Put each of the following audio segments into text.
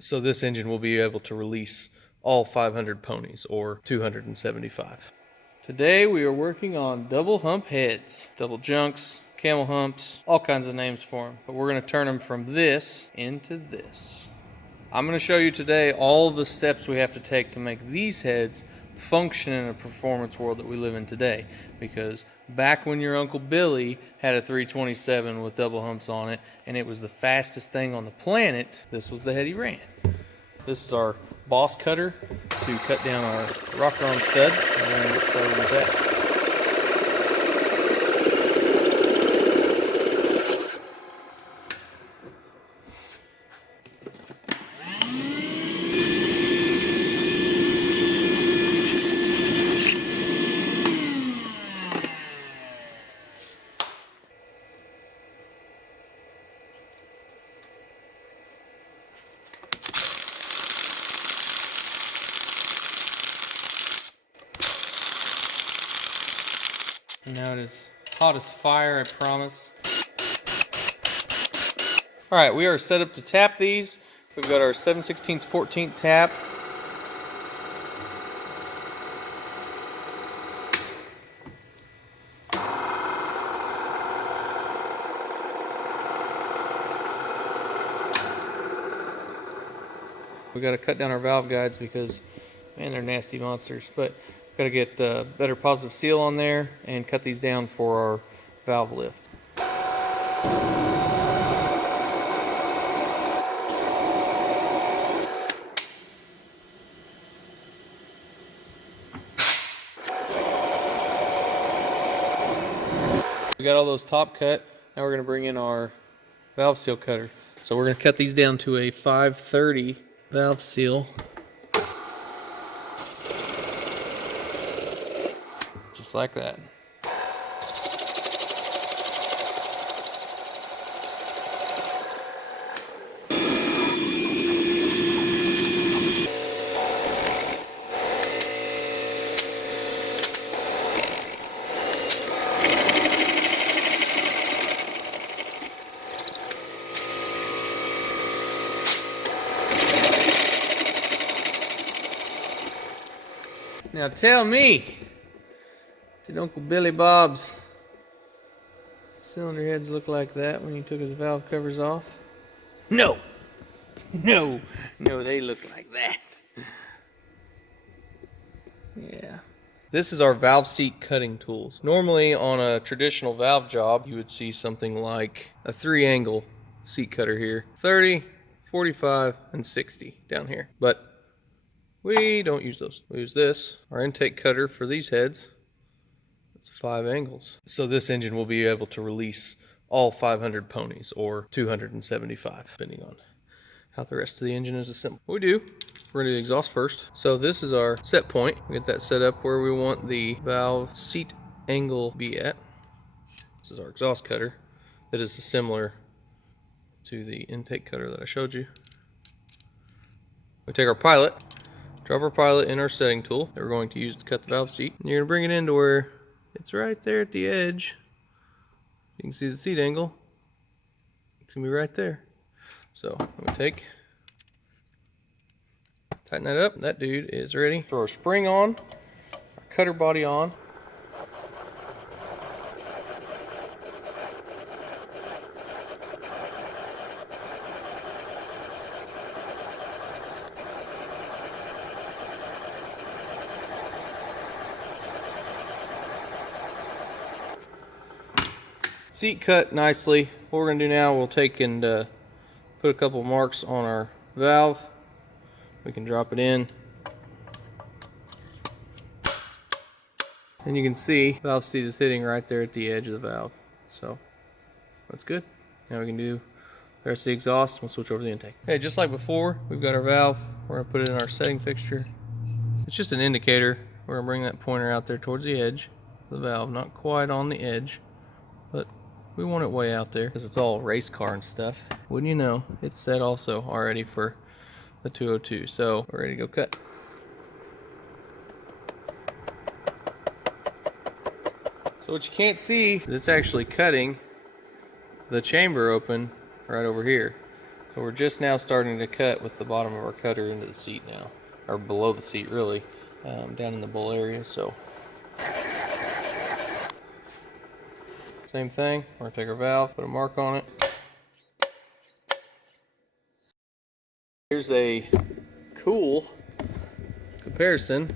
So this engine will be able to release all 500 ponies, or 275. Today we are working on double hump heads, double junks, camel humps, all kinds of names for them. But we're going to turn them from this into this. I'm going to show you today all the steps we have to take to make these heads function in a performance world that we live in today. Because back when your Uncle Billy had a 327 with double humps on it, and it was the fastest thing on the planet, this was the head he ran. This is our boss cutter to cut down our rocker arm studs, and we're going to get started with that. Now it is hot as fire, I promise. Alright, we are set up to tap these. We've got our 7/16 14th tap. We got to cut down our valve guides because, man, they're nasty monsters. But got to get better positive seal on there and cut these down for our valve lift. We got all those top cut. Now we're going to bring in our valve seal cutter. So we're going to cut these down to a 530 valve seal. Just like that. Now tell me, did Uncle Billy Bob's cylinder heads look like that when he took his valve covers off? No! No, they look like that. Yeah. This is our valve seat cutting tools. Normally on a traditional valve job, you would see something like a 3-angle seat cutter here. 30, 45, and 60 down here. But we don't use those. We use this, our intake cutter for these heads. It's 5 angles. So this engine will be able to release all 500 ponies, or 275, depending on how the rest of the engine is assembled. What we do, we're gonna do the exhaust first. So this is our set point. We get that set up where we want the valve seat angle be at. This is our exhaust cutter. That is similar to the intake cutter that I showed you. We take our pilot, drop our pilot in our setting tool that we're going to use to cut the valve seat. And you're gonna bring it into where it's right there at the edge. You can see the seat angle. It's gonna be right there. So I'm gonna tighten that up. That dude is ready. Throw our spring on, our cutter body on. Seat cut nicely. What we're going to do now, we'll take and put a couple marks on our valve. We can drop it in. And you can see the valve seat is hitting right there at the edge of the valve. So that's good. Now we can do the rest of the exhaust. We'll switch over to the intake. Okay, just like before, we've got our valve. We're going to put it in our setting fixture. It's just an indicator. We're going to bring that pointer out there towards the edge of the valve, not quite on the edge, but we want it way out there because it's all race car and stuff. Wouldn't you know, it's set also already for the 202. So we're ready to go cut. So what you can't see is it's actually cutting the chamber open right over here. So So we're just now starting to cut with the bottom of our cutter into the seat now, or below the seat really, down in the bowl area. So same thing, we're gonna take our valve, put a mark on it. Here's a cool comparison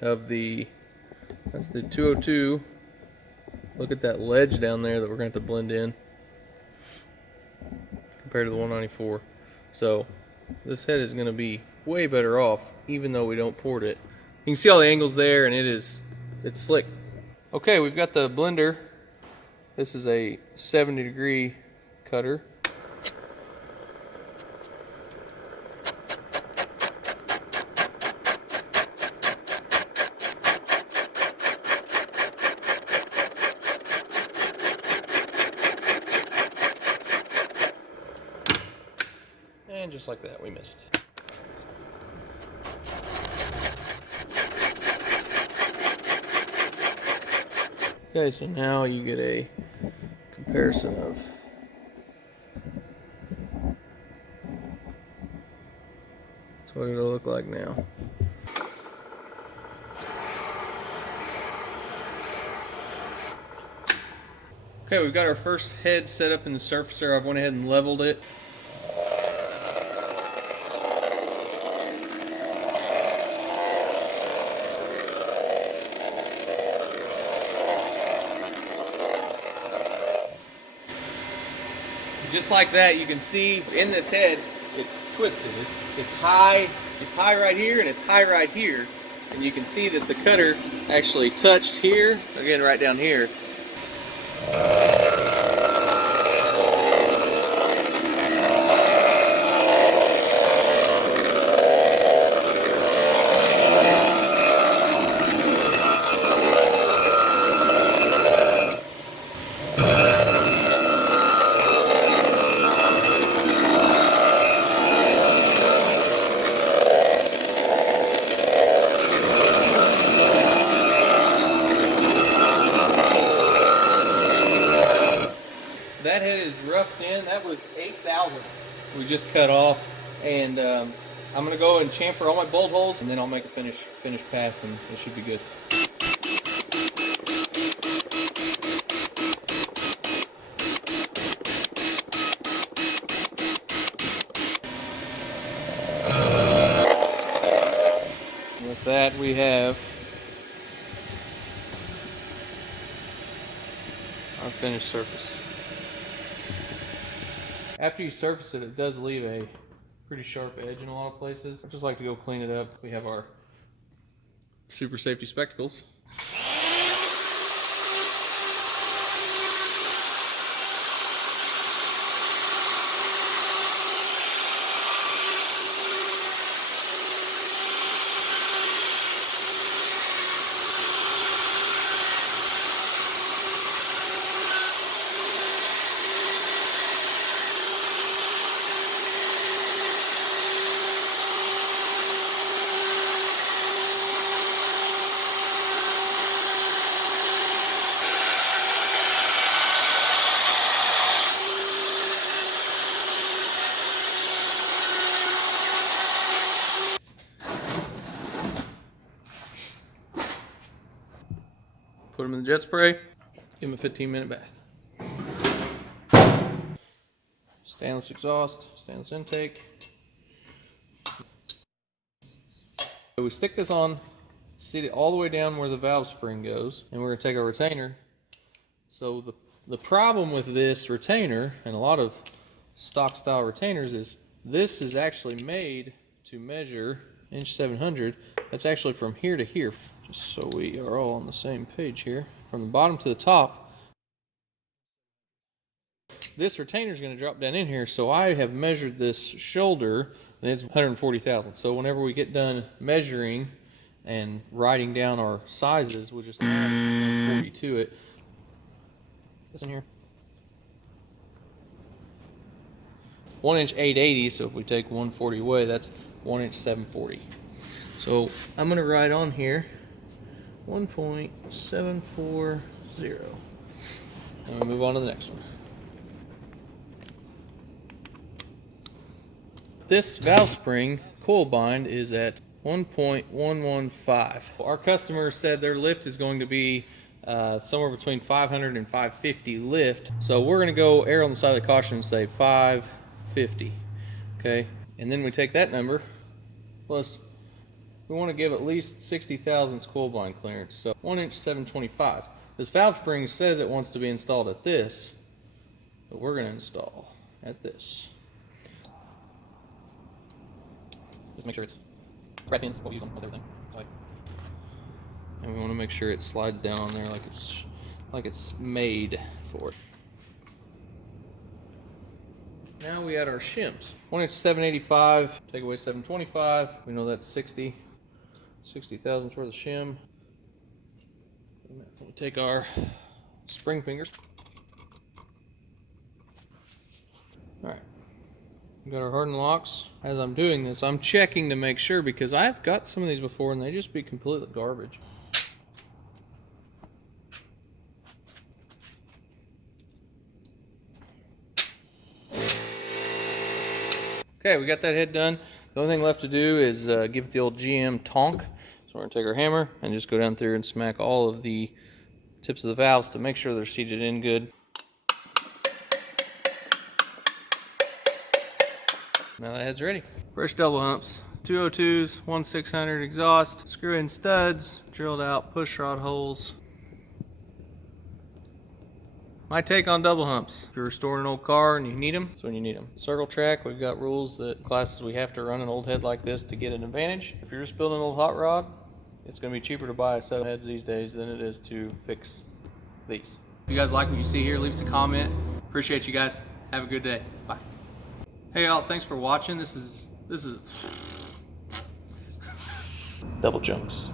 of that's the 202. Look at that ledge down there that we're going to have to blend in compared to the 194. So this head is going to be way better off even though we don't port it. You can see all the angles there, and it's slick. Okay, we've got the blender. This is a 70-degree cutter. And just like that, we missed. Okay, so now you get a comparison of that's what it'll look like now. Okay, we've got our first head set up in the surfacer. I've went ahead and leveled it. Just like that, you can see in this head, it's twisted. It's high right here, and it's high right here. And you can see that the cutter actually touched here, again right down here. That head is roughed in. That was 8/1000ths we just cut off, and I'm gonna go and chamfer all my bolt holes, and then I'll make a finish pass, and it should be good. With that, we have our finished surface. After you surface it, it does leave a pretty sharp edge in a lot of places. I just like to go clean it up. We have our super safety spectacles. Put them in the jet spray, give them a 15-minute bath. Stainless exhaust, stainless intake. So we stick this on, sit it all the way down where the valve spring goes, and we're gonna take our retainer. So the problem with this retainer, and a lot of stock style retainers, is this is actually made to measure inch 700. That's actually from here to here. Just so we are all on the same page here. From the bottom to the top, this retainer is going to drop down in here. So I have measured this shoulder, and it's 140 thousandths. So whenever we get done measuring and writing down our sizes, we'll just add 140 to it. This in here. 1 inch 880. So if we take 140 away, that's 1 inch 740. So I'm going to write on here 1.740. And we'll move on to the next one. This valve spring coil bind is at 1.115. Our customer said their lift is going to be somewhere between 500 and 550 lift. So we're gonna go err on the side of the caution and say 550, okay? And then we take that number, plus we wanna give at least 60 thousandths coil bind clearance. So 1 inch 725. This valve spring says it wants to be installed at this, but we're gonna install at this. Just make sure it's red pins, what we use on with everything. And we want to make sure it slides down on there like it's made for it. Now we add our shims. 1 inch 785, take away 725. We know that's 60 thousandths worth of shim. We'll take our spring fingers. All right. We got our hardened locks. As I'm doing this, I'm checking to make sure, because I've got some of these before and they just be completely garbage. Okay, we got that head done. The only thing left to do is give it the old GM tonk. So we're gonna take our hammer and just go down through and smack all of the tips of the valves to make sure they're seated in good. Now that head's ready. Fresh double humps, 202s, 1600 exhaust, screw in studs, drilled out push rod holes. My take on double humps: if you're restoring an old car and you need them, that's when you need them. Circle track, we've got rules that classes we have to run an old head like this to get an advantage. If you're just building an old hot rod, it's going to be cheaper to buy a set of heads these days than it is to fix these. If you guys like what you see here, leave us a comment. Appreciate you guys. Have a good day. Bye. Hey y'all, thanks for watching. This is double jumps.